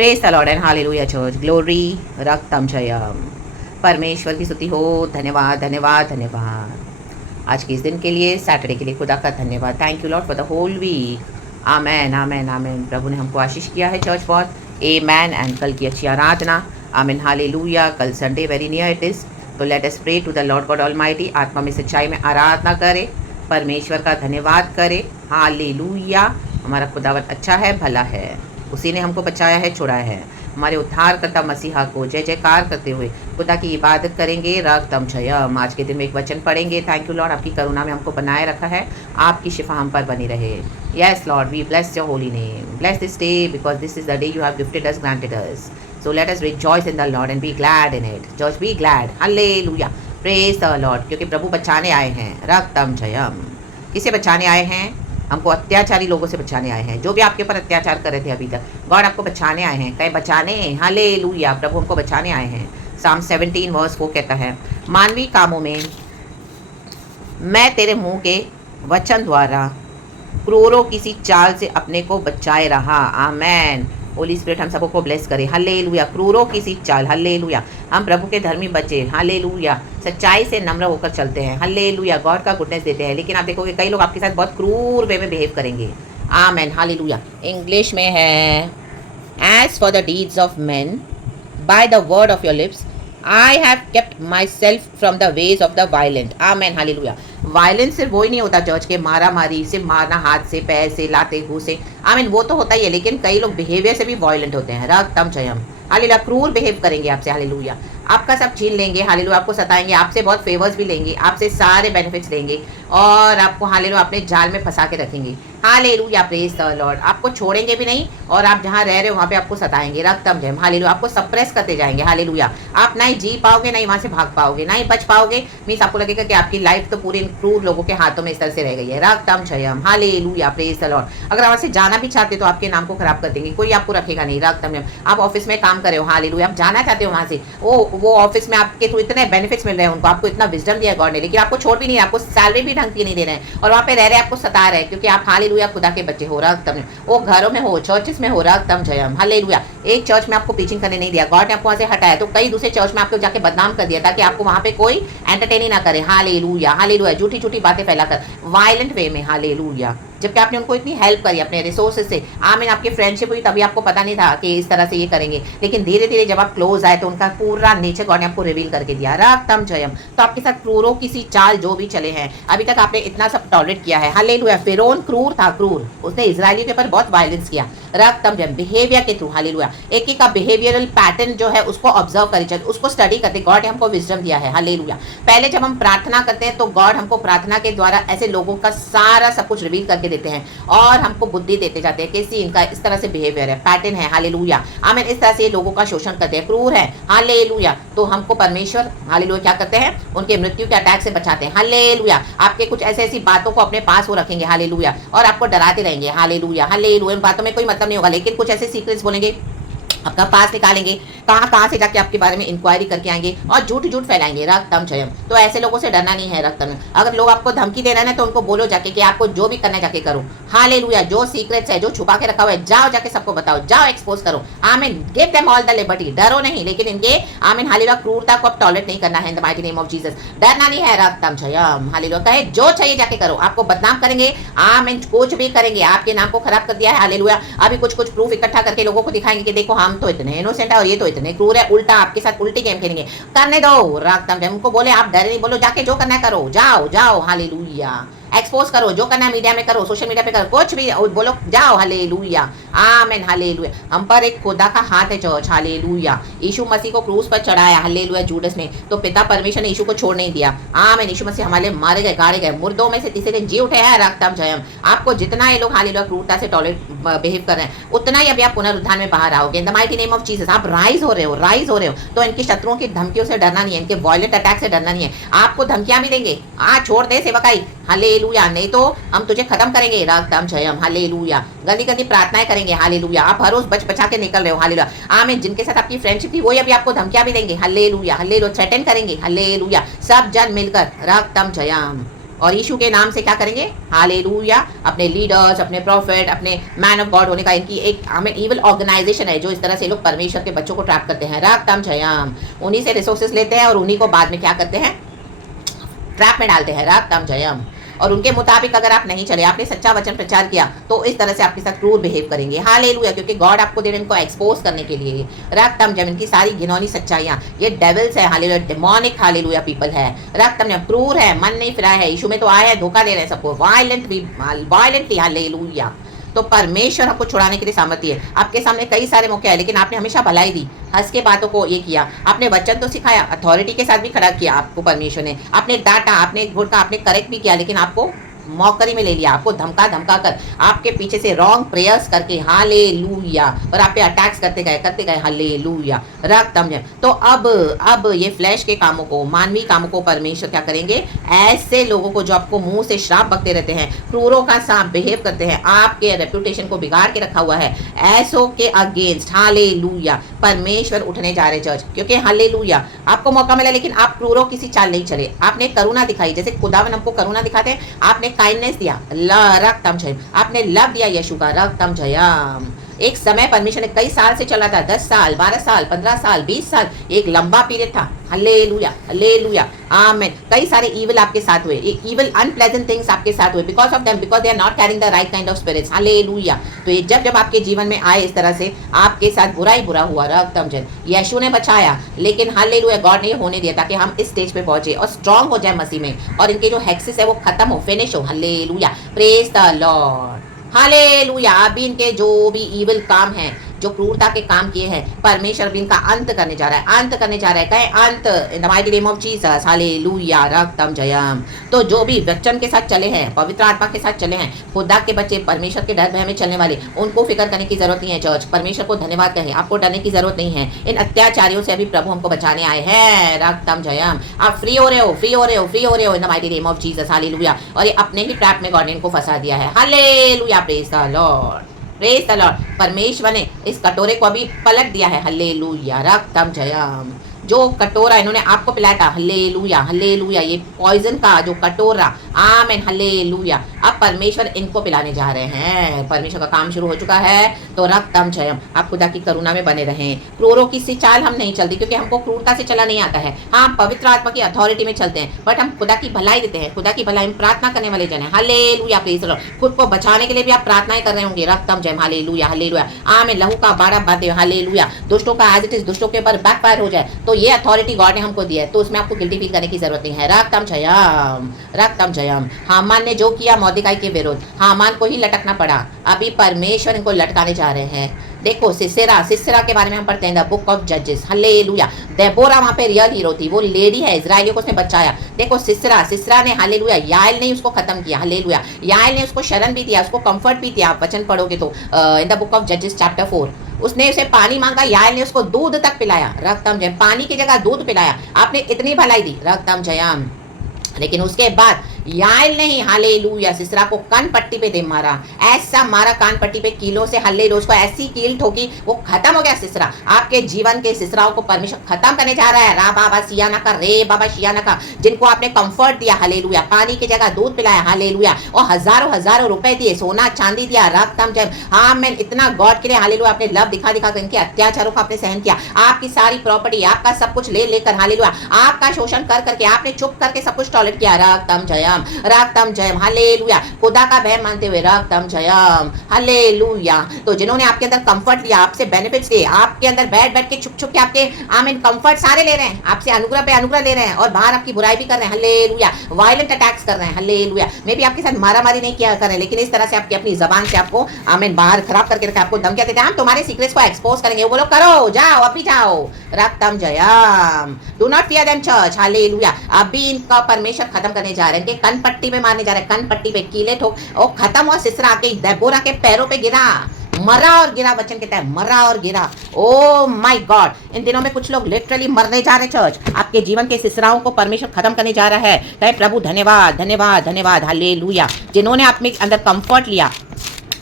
Praise the Lord and hallelujah church, glory, रक्तम जयम। परमेश्वर की स्तुति हो। धन्यवाद धन्यवाद धन्यवाद आज के इस दिन के लिए, सैटरडे के लिए खुदा का धन्यवाद। Thank you Lord for the whole week. Amen amen amen. प्रभु ने हमको आशीष किया है चर्च बहुत। आमेन। एंड कल की अच्छी आराधना। Amen hallelujah. कल Sunday very near it is, तो let us pray to the Lord God almighty. आत्मा में सच्चाई में आराधना करें, परमेश्वर का धन्यवाद करें। हालेलुया। हमारा खुदावत अच्छा है, भला है, उसी ने हमको बचाया है, छुड़ाया है। हमारे उद्धारकर्ता मसीहा को जय जयकार करते हुए खुदा की इबादत करेंगे। रक्तम जयम। आज के दिन में एक वचन पढ़ेंगे। थैंक यू लॉर्ड, आपकी करुणा में हमको बनाए रखा है, आपकी शिफा हम पर बनी रहे। Yes Lord, we bless your holy name. Bless this day because this is the day you have gifted us, granted us. So let us rejoice in the Lord and be glad in it. Just be glad. Hallelujah. Praise the Lord, क्योंकि प्रभु बचाने आए हैं। रक्तम जयम। किसे बचाने आए हैं? हमको अत्याचारी लोगों से बचाने आए हैं, जो भी आपके ऊपर अत्याचार कर रहे थे अभी तक। गॉड आपको बचाने आए हैं। कहीं बचाने? हालेलुया। प्रभु हमको बचाने आए हैं। साम 17 वर्स 4 कहता है, मानवीय कामों में मैं तेरे मुंह के वचन द्वारा क्रूरों की सी चाल से अपने को बचाए रहा। आमेन। होली स्पिरिट हम सबको ब्लेस करे। हालेलुया। क्रूरों की सी चाल। हालेलुया। हम प्रभु के धर्मी बच्चे। हालेलुया। सच्चाई से नम्र होकर चलते हैं। हालेलुया। गॉड का गुडनेस देते हैं। लेकिन आप देखोगे कई लोग आपके साथ बहुत क्रूर वे में बिहेव करेंगे। आमेन। हालेलुया। इंग्लिश में है, as for the deeds of man by the word of your lips I have kept myself from the ways of the violent. Amen. Hallelujah. Violence सिर्फ वो ही नहीं होता चर्च के, मारा मारी, सिर्फ मारना हाथ से, पैर से, लाते हु से। आमीन, वो तो होता ही है, लेकिन कई लोग बिहेवियर से भी वायलेंट होते हैं। रक्तम जयम। हालेलुया। क्रूर बिहेव करेंगे आपसे। हालेलुया। आपका सब छीन लेंगे। हालेलुया। आपको सताएंगे, आपसे बहुत फेवर्स भी लेंगे, आपसे सारे बेनिफिट्स लेंगे और आपको हालेलुया अपने जाल में फंसा के रखेंगे। हालेलुया। Praise the Lord. आपको छोड़ेंगे भी नहीं और आप जहाँ रह रहे हो वहाँ पे आपको सताएंगे। रक्तम जयम। हालेलुया। आपको सप्रेस करते जाएंगे। हालेलुया। आप ना ही जी पाओगे, ना ही वहाँ से भाग पाओगे, ना ही बच पाओगे। मीन्स आपको लगेगा कि आपकी लाइफ तो पूरी क्रूर लोगों के हाथों में इस तरह से रह गई है। रक्तम Jayam. Hallelujah. Praise the Lord. अगर वहाँ से जाना भी चाहते तो आपके नाम को खराब कर देंगे, कोई आपको रखेगा नहीं। रक्तम जयम। आप ऑफिस में काम कर रहे हो, हालेलुया, आप जाना चाहते हो वहाँ से, वो ऑफिस में आपके थ्रू इतने बेनिफिट्स मिल रहे हैं, उनको आपको इतना विजडम दिया गॉड ने, लेकिन आपको छोड़ भी नहीं, आपको सैलरी भी ढंग की नहीं दे रहे हैं और वहाँ पे रह रहे आपको सता रहे हैं, क्योंकि आप हालेलुया खुदा के बच्चे हो। रक्तम जयम। वो घरों में हो, चर्चेस में हो। रक्तम जयम। हालेलुया। एक चर्च में आपको प्रीचिंग करने नहीं दिया, गॉड ने आपको वहाँ से हटाया, तो कई दूसरे चर्च में आपको जाके बदनाम कर दिया ताकि आपको वहाँ पे कोई एंटरटेन ही ना करे। हालेलुया। हालेलुया। झूठी झूठी बातें फैलाकर वायलेंट वे में। हालेलुया। जबकि आपने उनको इतनी हेल्प करी अपने रिसोर्सेज से। आमीन। आपकी फ्रेंडशिप हुई तभी आपको पता नहीं था कि इस तरह से ये करेंगे, लेकिन धीरे धीरे जब आप क्लोज आए तो उनका पूरा नेचर गॉड ने आपको रिवील करके दिया। रक्तम जयम। तो आपके साथ क्रूरों की सी चाल जो भी चले हैं, अभी तक आपने इतना सब टॉलरेट किया है। हालेलुया। फिरौन क्रूर था, क्रूर, उसने इजरायलियों के ऊपर बहुत वायलेंस किया। रक्तम जयम। बिहेवियर के थ्रू। हालेलुया। एक एक का बिहेवियरल पैटर्न जो है उसको ऑब्जर्व करी चल, उसको स्टडी करते। गॉड ने हमको विजडम दिया है। हालेलुया। पहले जब हम प्रार्थना करते हैं तो गॉड हमको प्रार्थना के द्वारा ऐसे लोगों का सारा सब कुछ रिवील करके देते हैं और हमको बुद्धि देते जाते हैं कैसी इनका इस तरह से बिहेवियर है, पैटर्न है। हालेलुया। आमीन। इस तरह से लोगों का शोषण करते हैं, क्रूर है। हालेलुया। तो हमको परमेश्वर हालेलुया क्या करते हैं, उनके मृत्यु के अटैक से बचाते हैं। हालेलुया। आपके कुछ ऐसी ऐसी बातों को अपने पास वो रखेंगे। हालेलुया। और आपको डराते रहेंगे। हालेलुया। हालेलुया। उन बातों में कोई मतलब नहीं होगा, लेकिन कुछ ऐसे सीक्रेट्स बोलेंगे, आपका पास निकालेंगे, कहाँ से जाके आपके बारे में इंक्वायरी करके आएंगे और झूठ फैलाएंगे। रक्तम जयम। तो ऐसे लोगों से डरना नहीं है। रक्तम। अगर लोग आपको धमकी दे रहे हैं तो उनको बोलो जाके कि आपको जो भी करना है जाके करो। हालेलुया। जो सीक्रेट्स है, जो छुपा के रखा हुआ है, जाओ जाके सबको बताओ, जाओ एक्सपोज करो। आमीन। Give them all the liberty. डरो नहीं, लेकिन इनके आमीन हालेलुया क्रूरता को अब टॉलरेट नहीं करना है। इन the mighty name of Jesus. डरना नहीं है। रक्तम जयम। हालेलुया। कहे जो चाहिए जाके करो, आपको बदनाम करेंगे, आमीन, कुछ भी करेंगे, आपके नाम को खराब कर दिया है। हालेलुया। अभी कुछ प्रूफ इकट्ठा करके लोगों को दिखाएंगे कि देखो हम तो इतने इनोसेंट है और ये तो इतने क्रूर है, उल्टा आपके साथ उल्टी गेम खेलेंगे। करने दो। रक्तम जयम। उनको बोले आप डरे नहीं, बोलो जाके जो करना है करो, जाओ जाओ। हालेलुया। एक्सपोज करो, जो करना है मीडिया में करो, सोशल मीडिया पे करो, कुछ भी बोलो, जाओ। हालेलुया। आमीन। हालेलुया। हम पर एक खुदा का हाथ है चर्च। हालेलुया। यीशु मसीह को क्रूस पर चढ़ाया। हालेलुया। जूडस ने, तो पिता परमेश्वर ने यीशु को छोड़ नहीं दिया। आमीन। यीशु मसीह हमारे लिए मारे गए, गाड़े गए, मुर्दों में से तीसरे दिन जी उठे हैं। रक्तम जयम। आपको जितना ये लोग हालेलुया क्रूरता से टॉलरेट बिहेव कर रहे हैं, उतना ही अभी आप पुनरुत्थान में बाहर आओगे। इन the mighty name of Jesus. आप राइज हो रहे हो, राइज हो रहे हो। तो इनके शत्रुओं की धमकियों से डरना नहीं है, इनके वायलेंट अटैक से डरना नहीं है। आपको धमकियां भी देंगे, छोड़ दे सेवकाई। हालेलुया। नहीं तो हम तुझे खत्म करेंगे। रक्तम जयम। हालेलुया। गंदी गंदी प्रार्थनाएं करेंगे। हालेलुया। आप हर रोज बच बचा के निकल रहे हो। हालेलुया। आमीन। जिनके साथ आपकी फ्रेंडशिप थी वही अभी आपको धमकियां भी देंगे। हालेलुया। हालेलुया। थ्रेटन करेंगे। हालेलुया। सब जन मिलकर। रक्तम जयम। और यीशु के नाम से क्या करेंगे, हालेलुया, अपने लीडर्स, अपने प्रॉफिट, अपने मैन ऑफ गॉड होने का इनकी एक हमें इविल ऑर्गेनाइजेशन है जो इस तरह से लोग परमेश्वर के बच्चों को ट्रैप करते हैं, रक्तम जयम, उन्हीं से रिसोर्सेज लेते हैं और उन्हीं को बाद में क्या करते हैं, ट्रैप में डालते हैं, रक्तम जयम। और उनके मुताबिक अगर आप नहीं चले, आपने सच्चा वचन प्रचार किया, तो इस तरह से आपके साथ क्रूर बिहेव करेंगे, हालेलुया, क्योंकि गॉड आपको दे रहे इनको एक्सपोज करने के लिए, रक्तम जम, इनकी सारी घिनौनी सच्चाइयाँ, ये डेविल्स है, हालेलुया, डेमोनिक हालेलुया पीपल है, रक्तम जम, क्रूर है, मन नहीं फिराया है, यीशु में तो आया है, धोखा दे रहे हैं सबको, वायलेंटली, हालेलुया। तो परमेश्वर हमको छुड़ाने के लिए सामर्थ्य है। आपके सामने कई सारे मौके आए, लेकिन आपने हमेशा भलाई दी, हंस के बातों को ये किया, आपने वचन तो सिखाया, अथॉरिटी के साथ भी खड़ा किया आपको परमेश्वर ने, आपने डांटा, आपने घुड़का, आपने करेक्ट भी किया, लेकिन आपको मौकरी में ले लिया, आपको धमका धमका कर, आपके पीछे से रॉन्ग प्रेयर्स करके, हालेलुया, और आप पे अटैक्स करते गए, हालेलुया, रक्तम। तो अब ये फ्लैश के कामों को, मानवीय कामों को परमेश्वर क्या करेंगे, ऐसे लोगों को जो आपको मुंह से श्राप बकते रहते हैं, क्रूरों का सांप बिहेव करते हैं, आपके रेपुटेशन को बिगाड़ के रखा हुआ है, ऐसों के अगेंस्ट, हालेलुया, परमेश्वर उठने जा रहे चर्च, क्योंकि हालेलुया आपको मौका मिला, लेकिन आप क्रूरों किसी चाल नहीं चले, आपने करुणा दिखाई, जैसे खुदावन हमको करुणा दिखाते हैं, आपने काइंडनेस दिया, रक्तम जयम, आपने लव दिया यीशु का, रक्तम जयम। एक समय परमेश्वर ने कई साल से चला था, 10 साल, 12 साल, 15 साल, 20 साल, एक लंबा पीरियड था, हालेलुया, हालेलुया, आमेन। कई सारे इविल आपके साथ हुए, इविल अनप्लेजेंट थिंग्स आपके साथ हुए, because of them, because they are not carrying the right kind of spirits, hallelujah. तो ये जब आपके जीवन में आए इस तरह से, आपके साथ बुरा हुआ, रक्तम जयम, यीशु ने बचाया, लेकिन हालेलुया गॉड ने होने दिया ताकि हम इस स्टेज पे पहुंचे और स्ट्रांग हो जाए मसीह में, और इनके जो हेक्सिस है वो खत्म हो, फिनिश हो, hallelujah, praise the Lord, hallelujah. अभी इनके जो भी इविल काम हैं, जो क्रूरता के काम किए हैं, परमेश्वर भी इनका अंत करने जा रहा है, अंत करने जा रहा है, कहे अंत, in the mighty name of Jesus, hallelujah, रक्तम जयम। तो जो भी वचन के साथ चले हैं, पवित्र आत्मा के साथ चले हैं, खुदा के बच्चे, परमेश्वर के डर भय में चलने वाले, उनको फिक्र करने की जरूरत नहीं है चर्च, परमेश्वर को धन्यवाद कहें, आपको डरने की जरूरत नहीं है, इन अत्याचारियों से अभी प्रभु हमको बचाने आए हैं, रक्तम जयम। आप फ्री हो रहे हो, फ्री हो रहे हो, फ्री हो रहे हो, इन the mighty name of Jesus, hallelujah. और ये अपने ही ट्रैप में गॉड ने इनको फंसा दिया है, hallelujah, praise the Lord, praise the Lord. परमेश्वर ने इस कटोरे को अभी पलट दिया है, हालेलुया, रक्तम जयम। जो कटोरा इन्होंने आपको पिलाया था, हल्लेलुया हल्लेलुया, ये पॉइजन का जो कटोरा, आमेन हल्लेलुया, अब परमेश्वर इनको पिलाने जा रहे हैं। परमेश्वर का काम शुरू हो चुका है। तो रक्तम जयम, आप खुदा की करुणा में बने रहें। क्रूरों की सी चाल हम नहीं चलती, क्योंकि हमको क्रूरता से चला नहीं आता है। हाँ, पवित्र आत्मा की अथॉरिटी में चलते हैं, बट हम खुदा की भलाई देते हैं। खुदा की भलाई में प्रार्थना करने वाले जन है, हल्लेलुया प्रेज़ द लॉर्ड। खुद को बचाने के लिए भी आप प्रार्थनाएं कर रहे होंगे, रक्तम जयम हल्लेलुया हल्लेलुया, आमेन। लहू का बाड़ा बांधे हल्लेलुया। दुष्टों का एज इट इज दुष्टों के ऊपर बैकफायर हो जाए, तो ये अथॉरिटी गॉड ने हमको दिया है, तो उसमें आपको गिल्टी फील करने की जरूरत नहीं है। रक्तम जयम रक्तम जयम। हामान ने जो किया मौर्देखाई के विरुद्ध, हामान को ही लटकना पड़ा। अभी परमेश्वर इनको लटकाने जा रहे हैं। देखो सिसरा के बारे में हम पढ़ते हैं, द बुक ऑफ जजेस, हल्लेलुया। देबोरा वहाँ पे रियल हीरो थी, वो लेडी है, इजराइलियों को उसने बचाया। देखो सिसरा ने, हल्लेलुया, याएल ने उसको खत्म किया, हल्लेलुया। याएल ने उसको शरण भी दिया, उसको कंफर्ट भी दिया। आप वचन पढ़ोगे तो इन द बुक ऑफ जजेस चैप्टर 4, उसने उसे पानी मांगा, याएल ने उसको दूध तक पिलाया। रक्तम जयम, पानी की जगह दूध पिलाया। आपने इतनी भलाई दी, रक्तम जयम। लेकिन उसके बाद याएल ने ही हालेलुया सिसरा को कान पट्टी पे दे मारा, ऐसा मारा कान पट्टी पे कीलों से, हल्लेलुया, उसको ऐसी कील ठोकी, वो खत्म हो गया सिसरा। आपके जीवन के सिसराओं को परमेश्वर खत्म करने जा रहा है। रा बाबा सियाना का, रे बाबा सियाना का, जिनको आपने कंफर्ट दिया, हल्लेलुया, पानी की जगह दूध पिलाया, हल्लेलुया, और हजारों हजारों रुपए दिए, सोना चांदी दिया, रक्तम जयम। हाँ, मैं इतना गॉड के लिए, हल्लेलुया, आपने लव दिखा दिखा कर इनके अत्याचारों को आपने सहन किया। आपकी सारी प्रॉपर्टी, आपका सब कुछ ले लेकर, हल्लेलुया, आपका शोषण कर करके, आपने चुप करके सब कुछ टॉलरेट किया। रक्तम जयम रक्तम जयम, हल्लेलुया, खुदा का भय मानते हुए, रक्तम जयम हल्लेलुया। तो जिन्होंने आपके अंदर कंफर्ट लिया, आपसे बेनिफिट्स लिए, आपके अंदर बैठ बैठ के छुप छुप के आपके आमीन कंफर्ट सारे ले रहे हैं, आपसे अनुग्रह पे अनुग्रह ले रहे हैं, और बाहर आपकी बुराई भी कर रहे हैं, हल्लेलुया, वायलेंट अटैक्स कर रहे हैं, हल्लेलुया। मे भी आपके साथ मारामारी नहीं किया कर रहे हैं, लेकिन इस तरह से आपकी अपनी जबान से आपको आमीन बाहर खराब करके रखा, आपको धमकियां देते हैं, हम तुम्हारे सीक्रेट्स को एक्सपोज करेंगे। वो बोलो करो, जाओ, अभी जाओ, रक्तम जयम। Do not fear them church, hallelujah. अभी इनका परमेश्वर खत्म करने जा रहे हैं, कन पट्टी पे मारने जा रहे हैं, कन पट्टी पे कीले ठोक, और खत्म हुआ सिसरा के देबोरा के पैरों पे गिरा, मरा और गिरा, वचन कहता है मरा और गिरा। ओ माय गॉड, इन दिनों में कुछ लोग लिटरली मरने जा रहे हैं चर्च। आपके जीवन के सिसराओं को परमेश्वर खत्म करने जा रहा है। कहे प्रभु धन्यवाद धन्यवाद धन्यवाद, हालेलुया। जिन्होंने अपने अंदर कंफर्ट लिया,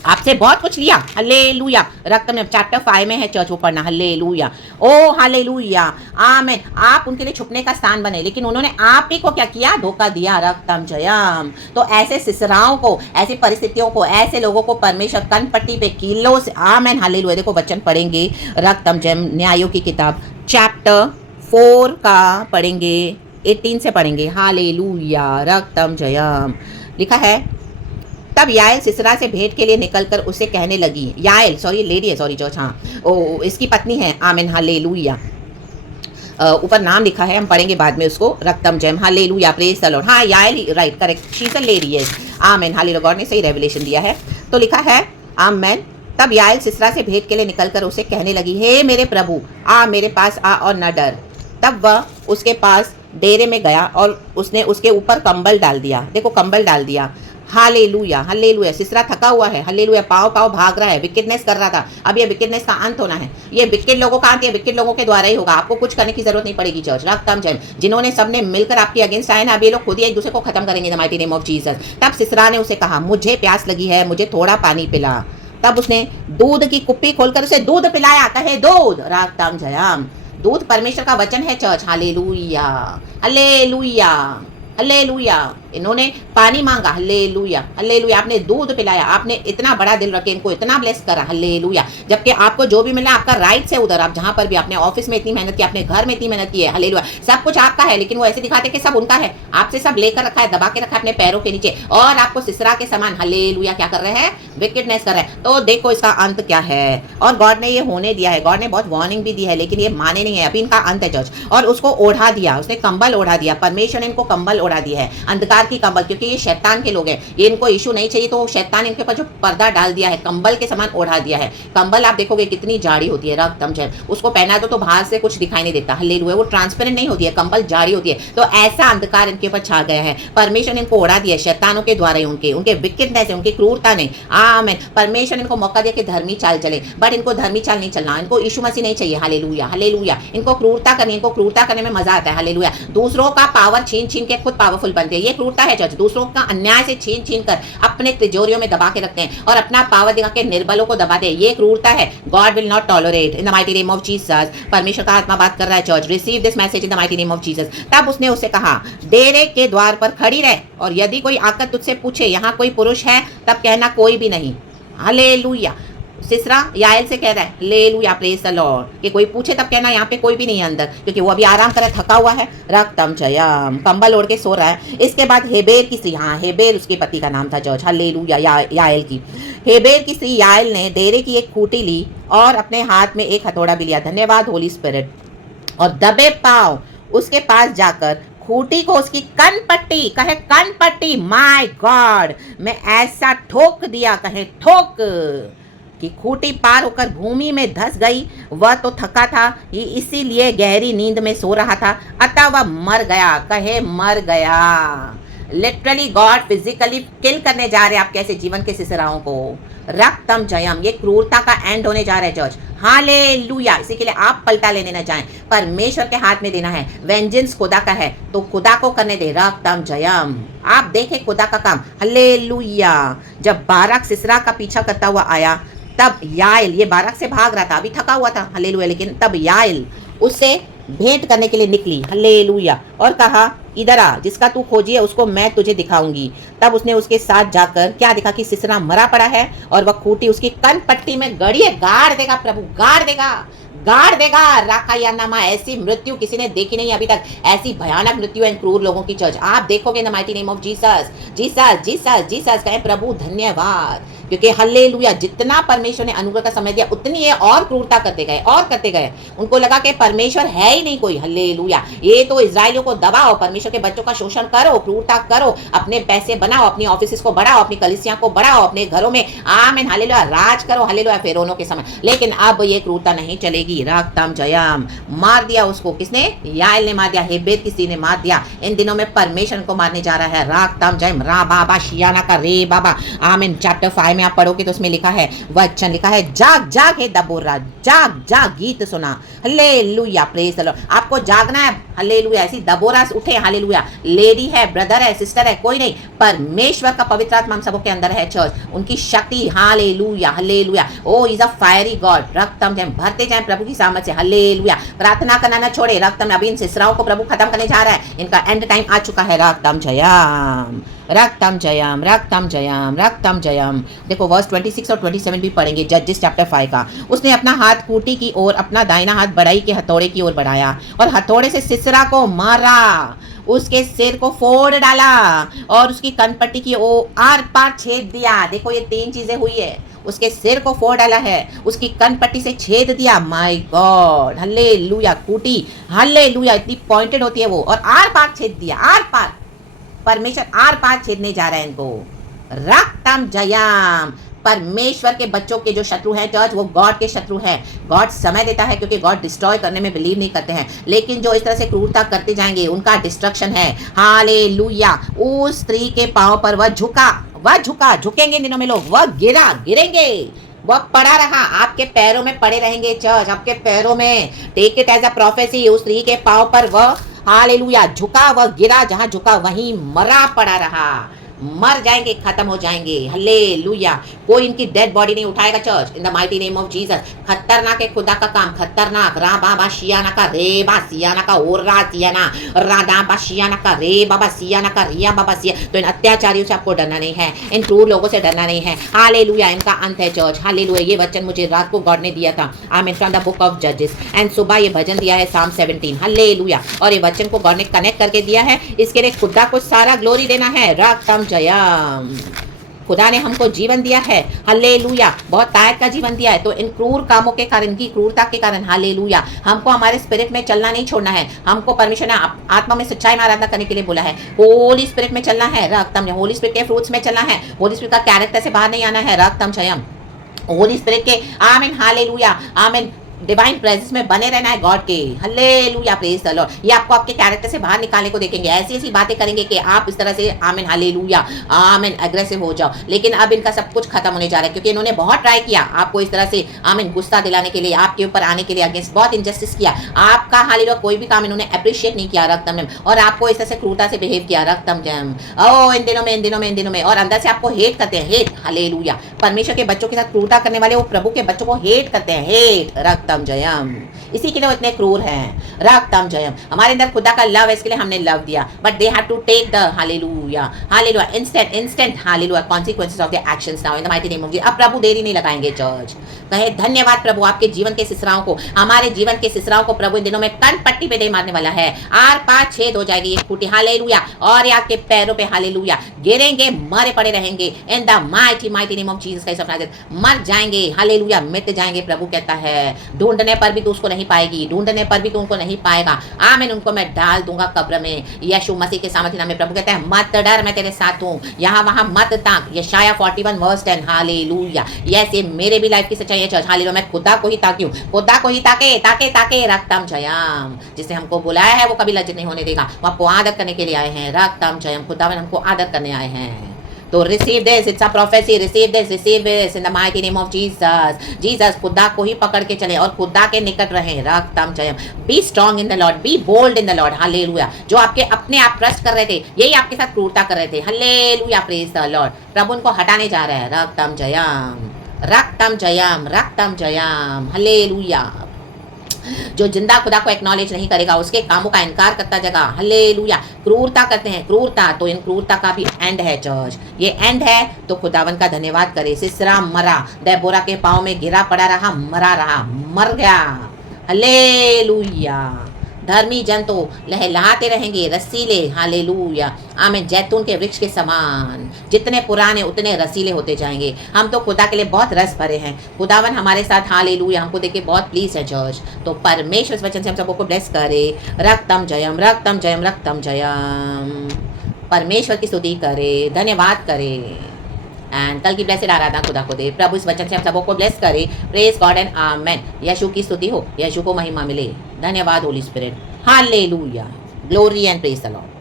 आपसे बहुत कुछ लिया, हालेलुया। रक्त में चैप्टर 5 में है चर्च, वो पढ़ना, हालेलुया। ओ हालेलुया, आमेन। आप उनके लिए छुपने का स्थान बने, लेकिन उन्होंने आप ही को क्या किया, धोखा दिया, रक्तम जयम। तो ऐसे सिसराओं को, ऐसी परिस्थितियों को, ऐसे लोगों को परमेश्वर कनपट्टी पे किलो से, आमेन, हालेलुया। देखो वचन पढ़ेंगे, रक्तम जयम, न्यायों की किताब चैप्टर 4 का पढ़ेंगे, 18 से पढ़ेंगे, हालेलुया, रक्तम जयम। लिखा है, तब याएल सिसरा से भेंट के लिए निकलकर उसे कहने लगी, याएल, सॉरी लेडी है, सॉरी चर्च, हाँ, ओ इसकी पत्नी है, आमेन, हालेलुया। ऊपर नाम लिखा है, हम पढ़ेंगे बाद में उसको, रक्तम Jayam, hallelujah, praise the Lord. हाँ, Yael, right, correct, she is a lady, yes, amen, hallelujah. God ने सही रेवलेशन दिया है। तो लिखा है, आमेन। तब याएल सिसरा से भेंट के लिए निकलकर उसे कहने लगी, हे मेरे प्रभु, आ मेरे पास आ और न डर। तब वह उसके पास डेरे में गया और उसने उसके ऊपर कंबल डाल दिया। देखो, कंबल डाल दिया, हालेलुया, हालेलुया। सिसरा थका हुआ है, हालेलुया, पाँव पाँव भाग रहा है, विकेटनेस कर रहा था। अब ये विकेटनेस का अंत होना है, ये विकेट लोगों का अंत, ये विकेट लोगों के द्वारा ही होगा। आपको कुछ करने की जरूरत नहीं पड़ेगी चर्च, रक्तम जयम। जिन्होंने सबने मिलकर आपके अगेंस्ट आए ना, अब ये लोग खुद ही एक दूसरे को खत्म करेंगे, the mighty name of Jesus. तब सिसरा ने उसे कहा, मुझे प्यास लगी है, मुझे थोड़ा पानी पिला। तब उसने दूध की कुप्पी खोलकर उसे दूध पिलाया, कहे दूध, रक्तम जयम। दूध परमेश्वर का वचन है चर्च, हालेलुया, हालेलुया, हालेलुया। इन्होंने पानी मांगा, हालेलुया, हालेलुया। आपने दूध पिलाया, आपने इतना बड़ा दिल रखे, इनको इतना ब्लेस करा, हालेलुया। जबकि आपको जो भी मिला आपका राइट है उधर, आप जहां पर भी, आपने ऑफिस में इतनी मेहनत की, अपने घर में इतनी मेहनत की है, हालेलुया, सब कुछ आपका है। लेकिन वो ऐसे दिखाते कि सब उनका है, आपसे सब लेकर रखा है, दबा के रखा है अपने पैरों के नीचे, और आपको सिसरा के समान, हालेलुया, क्या कर रहे हैं, विकेटनेस कर रहे हैं। तो देखो इसका अंत क्या है, और गॉड ने ये होने दिया है। गॉड ने बहुत वार्निंग भी दी है, लेकिन ये माने नहीं है, अभी इनका अंत है चर्च। और उसको ओढ़ा दिया, उसने कंबल ओढ़ा दिया, परमेश्वर ने इनको कंबल ओढ़ा दिया है, अंधकार की कंबल, क्योंकि ये शैतान के लोग हैं, ये इनको यीशु नहीं चाहिए, तो शैतान इनके ऊपर जो पर्दा डाल दिया है, कंबल के समान ओढ़ा दिया है। कंबल आप देखोगे कितनी जाड़ी होती है, रक्तम जयम। उसको पहना दो तो बाहर से कुछ दिखाई नहीं देता, हालेलुया, वो ट्रांसपेरेंट नहीं होती है, कंबल जाड़ी होती है। तो ऐसा अंधकार इनके ऊपर छा गया है, परमेश्वर ने इनको ओढ़ा दिया है, शैतानों के द्वारा ही, उनके विकेटनेस, उनकी क्रूरता ने, आमेन। परमेश्वर ने इनको मौका दिया कि धर्मी चाल चले, बट इनको धर्मी चाल नहीं चलना, इनको यीशु मसीह नहीं चाहिए, हालेलुया, हालेलुया। इनको क्रूरता करनी, इनको क्रूरता करने में मजा आता है, हालेलुया। दूसरों का पावर छीन छीन के खुद पावरफुल बनते हैं, ये क्रूरता है जज। दूसरों का अन्याय से छीन छीन कर अपने तिजोरियों में दबा के रखते हैं और अपना पावर दिखा के निर्बलों को दबाते हैं, ये क्रूरता है। God will not tolerate, in the mighty name of Jesus. परमेश्वर का आत्मा बात कर रहा है church, receive this message in the mighty name of Jesus. तब उसने उसे कहा, डेरे के द्वार पर खड़ी रह, और यदि कोई आकर तुझसे पूछे यहाँ कोई पुरुष है, तब कहना कोई भी नहीं, हालेलुया। सिसरा याएल से कह रहा है, हालेलुया, प्रेज द लॉर्ड, कि कोई पूछे तब कहना यहाँ पे कोई भी नहीं है अंदर, क्योंकि वो अभी आराम कर थका हुआ है, रक्तम जयम, कंबल ओढ़ के सो रहा है। इसके बाद हेबेर की स्त्री, हाँ, हेबेर उसके पति का नाम था चर्च, हालेलुया, याएल की। हेबेर की स्त्री याएल ने डेरे की एक खूंटी ली और अपने हाथ में एक हथौड़ा भी लिया, धन्यवाद होली स्पिरिट, और दबे पांव उसके पास जाकर खूंटी को उसकी कनपट्टी, कहे कनपट्टी, माय गॉड, मैं ऐसा ठोक दिया, कहे ठोक, कि खूंटी पार होकर भूमि में धंस गई। वह तो थका था, ये इसीलिए गहरी नींद में सो रहा था, अतः वह मर गया, कहे मर गया। लिटरली गॉड फिजिकली किल करने जा रहे हैं आपके ऐसे जीवन के सिसराओं को, रक्तम जयम। ये क्रूरता का एंड होने जा रहा है चर्च, हालेलुया। इसी के लिए आप पलटा लेने न जाएं, परमेश्वर के हाथ में देना है, वेंजेंस खुदा का है, तो खुदा को करने दे, रक्तम जयम। आप देखें खुदा का काम, हालेलुया। जब बाराक सिसरा का पीछा करता हुआ आया, तब याएल, ये बाराक से भाग रहा था, अभी थका हुआ था, हालेलुया, लेकिन तब याएल उससे भेंट करने के लिए निकली, हालेलुया, और कहा, इधर आ, जिसका तू खोजी है उसको मैं तुझे दिखाऊंगी। तब उसने उसके साथ जाकर क्या देखा कि सिसरा मरा पड़ा है और वह खूंटी उसकी कनपट्टी में गड़ी है। गाड़ देगा प्रभु, गाड़ देगा, गाड़ देगा, राखा या नामा। ऐसी मृत्यु किसी ने देखी नहीं अभी तक, ऐसी भयानक मृत्यु है इन क्रूर लोगों की चर्च, आप देखोगे इन the mighty name of Jesus, Jesus, Jesus, Jesus. कहे प्रभु धन्यवाद, क्योंकि हालेलुया, जितना परमेश्वर ने अनुग्रह का समय दिया उतनी ये और क्रूरता करते गए और करते गए। उनको लगा कि परमेश्वर है ही नहीं कोई, हालेलुया। ये तो इजराइलियों को दबाओ, परमेश्वर के बच्चों का शोषण करो, क्रूरता करो, अपने पैसे बनाओ, अपनी ऑफिस को बढ़ाओ, अपनी कलीसिया को बढ़ाओ, अपने घरों में आमीन हालेलुया राज करो, हालेलुया, फेरोनों के समय। लेकिन अब ये क्रूरता नहीं चलेगी, रक्तम जयम। मार दिया उसको, किसने? याएल ने मार दिया, हेबेर की स्त्री ने मार दिया। इन दिनों में परमेश्वर को मारने जा रहा है, रक्तम जयम। रा बाबा शियाना का रे बाबा, आमीन। चैप्टर 5 में आप पढ़ोगे तो उसमें लिखा है, वचन लिखा है, जाग जाग हे दबोरा, जाग जाग, गीत सुना, हालेलुया, प्रेज द लॉर्ड। आपको जागना है, हालेलुया। ऐसी दबोरा उठे, हालेलुया। लेडी है, ब्रदर है, सिस्टर है, कोई नहीं, परमेश्वर का पवित्र आत्मा हम सबों के अंदर है चर्च, उनकी शक्ति, hallelujah hallelujah. Oh is a fiery God. रक्तम जाए, भरते जाए प्रभु की सामर्थ से, हालेलुया। प्रार्थना करना ना छोड़े, रक्तम। अभी इन सिसराओं को प्रभु खत्म करने जा रहा है, इनका एंड टाइम आ चुका है। रक्तम जयम, रक्तम जयम, रक्तम जयम, रक्तम जयम। देखो वर्स 26 और 27 भी पढ़ेंगे, जजेस चैप्टर 5 का। उसने अपना हाथ कूटी की ओर, अपना दाहिना हाथ बढ़ाई के हथौड़े की ओर बढ़ाया और हथौड़े से सिसरा को मारा, उसके सिर को फोड़ डाला और उसकी कनपट्टी की आर पार छेद दिया। देखो ये 3 चीजें हुई है, उसके सिर को फोड़ डाला है, उसकी कनपट्टी से छेद दिया। My God, hallelujah. कूटी, हालेलुया, इतनी पॉइंटेड होती है वो, और आर पार छेद दिया, आर पार। परमेश्वर आर पार छेदने जा रहा है इनको। रक्तम जयम। परमेश्वर के बच्चों के जो शत्रु हैं चर्च, वो गॉड के शत्रु हैं। गॉड समय देता है क्योंकि गॉड डिस्ट्रॉय करने में बिलीव नहीं करते हैं, लेकिन जो इस तरह से क्रूरता करते जाएंगे उनका डिस्ट्रक्शन है। हालेलुया। उस स्त्री के पांव पर वह झुका, झुकेंगे इन दिनों में लोग, वह गिरा, गिरेंगे, वह पड़ा रहा, आपके पैरों में पड़े रहेंगे चर्च, आपके पैरों में। Take it as a prophecy. उस स्त्री के पांव पर वह, हालेलुया, झुका, वह गिरा, जहां झुका वहीं मरा पड़ा रहा। मर जाएंगे, खत्म हो जाएंगे, हालेलुया। कोई इनकी डेड बॉडी नहीं उठाएगा church, in the mighty name of Jesus. खतरनाक है खुदा का काम, खतरनाक। रा बाबा शियाना का रे बा सियाना का और रा सियाना, राधा बा शियाना का रे बाबा सियाना का रिया बाबा सिया। तो इन अत्याचारियों से आपको डरना नहीं है, इन क्रूर लोगों से डरना नहीं है। हालेलुया, इनका अंत है चर्च, हालेलुया। ये वचन मुझे रात को गॉड ने दिया था, आमीन, फ्रॉम द बुक ऑफ जजेस, एंड सुबह ये भजन दिया है साम 17, हालेलुया। और ये वचन को गॉड ने कनेक्ट करके दिया है, इसके लिए खुदा को सारा ग्लोरी देना है। रक्तम जयम। खुदा ने हमको जीवन दिया है, हालेलुया, बहुत ताकत का जीवन दिया है। तो इन क्रूर कामों के कारण, इनकी क्रूरता के कारण, हालेलुया, हमको हमारे स्पिरिट में चलना नहीं छोड़ना है। हमको परमेश्वर ने आत्मा में सच्चाई में आराधना करने के लिए बोला है, होली स्पिरिट में चलना है। रक्तम जयम, होली स्पिरिट के फ्रूट्स में चलना है, होली स्पिरिट का कैरेक्टर से बाहर नहीं आना है। रक्तम जयम, होली स्पिरिट के, आमीन, हालेलुया, आमीन, डिवाइन प्रेजेंस में बने रहना है गॉड के, हालेलुया, प्रेज द लॉर्ड। ये आपको आपके कैरेक्टर से बाहर निकालने को देखेंगे, ऐसी ऐसी बातें करेंगे कि आप इस तरह से, आमीन, हालेलुया, आमीन, एग्रेसिव हो जाओ। लेकिन अब इनका सब कुछ खत्म होने जा रहा है, क्योंकि इन्होंने बहुत ट्राई किया आपको इस तरह से, आमीन, गुस्सा दिलाने के लिए, आपके ऊपर आने के लिए, अगेंस्ट बहुत इंजस्टिस किया। आपका हालेलुया कोई भी काम इन्होंने अप्रिशिएट नहीं किया, रक्तम जयम, और आपको इस तरह से क्रूरता से बिहेव किया, रक्तम जयम। ओ इन दिनों में, और अंदर से आपको हेट करते हैं, हेट, हालेलुया। परमेश्वर के बच्चों के साथ क्रूरता करने वाले वो प्रभु के बच्चों को हेट करते हैं, हेट, रक्तम जयम। इसी के लिए वो इतने क्रूर हैं, रक्तम जयम। हमारे अंदर खुदा का लव है, इसके लिए हमने लव दिया, but they have to take the, hallelujah hallelujah, instant hallelujah consequences of their actions now in the mighty name of Jesus. अब प्रभु देरी नहीं लगाएंगे चर्च, कहे धन्यवाद प्रभु, आपके जीवन के सिसराओं को, हमारे जीवन के सिसराओं को प्रभु इन दिनों में कन पट्टी पे दे मारने वाला है। आर पार छेद हो जाएगी ये फूटी, हालेलुया, और ये आपके पैरों पे, हालेलुया, गिरेंगे, मरे पड़े रहेंगे इन the mighty name of Jesus Christ of Nazareth. मर जाएंगे, हालेलुया, मिट जाएंगे। प्रभु कहता है ढूंढने पर भी तू उसको नहीं पाएगी, ढूंढने पर भी तू उनको नहीं पाएगा, आमीन, उनको मैं डाल दूंगा कब्र में। यीशु मसीह के सामर्थ्य नाम में प्रभु कहता है मत डर, मैं तेरे साथ हूँ, यहाँ वहाँ मत ताक। यशाया 41 वर्स 10, हालेलुया। ये मेरे भी लाइफ की सच्चाई है चर्च, हालेलुया। मैं खुदा को ही ताकी हूँ, खुदा को ही ताके ताके ताके, रक्तम जयम। जिसने हमको बुलाया है वो कभी लज्जित नहीं होने देगा, वो आपको आदर करने के लिए आए हैं, रक्तम जयम। खुदा में हमको आदर करने आए हैं। तो receive this, it's a prophecy, receive this in the mighty name of Jesus. Jesus, खुदा को ही पकड़ के चले और खुदा के निकट रहें, रक्तम जयम। Be strong in the Lord, be bold in the Lord, hallelujah. जो आपके अपने आप ट्रस्ट कर रहे थे, यही आपके साथ क्रूरता कर रहे थे, हालेलुया, प्रेज द लॉर्ड। प्रभु उनको हटाने जा रहा है, रक्तम जयम, रक्तम जयम, रक्तम जयम, हालेलुया। जो जिंदा खुदा को एक्नॉलेज नहीं करेगा, उसके कामों का इनकार करता जाएगा, हालेलुया। क्रूरता करते हैं, क्रूरता, तो इन क्रूरता का भी एंड है चर्च, ये एंड है। तो खुदावन का धन्यवाद करे। सिसरा मरा, देबोरा के पाँव में गिरा पड़ा रहा, मरा रहा, मर गया, हालेलुया। धर्मी जन तो लहलहाते रहेंगे, रसीले, हालेलुया, आमीन, जैतून के वृक्ष के समान। जितने पुराने उतने रसीले होते जाएंगे। हम तो खुदा के लिए बहुत रस भरे हैं, खुदावन हमारे साथ, हालेलुया, हमको देख के बहुत प्लीज है चर्च। तो परमेश्वर इस वचन से हम सबको को ब्लेस करे, रक्तम जयम, रक्तम जयम, रक्तम जयम। परमेश्वर की स्तुति करे, धन्यवाद करे, एंड कल की ब्लेसेड आराधना खुदा को दे। प्रभु इस वचन से हम सबको को ब्लेस करे। प्रेज गॉड एंड आमेन। यीशु की स्तुति हो, यीशु को महिमा मिले। धन्यवाद Holi spirit, hallelujah, glory and praise the Lord.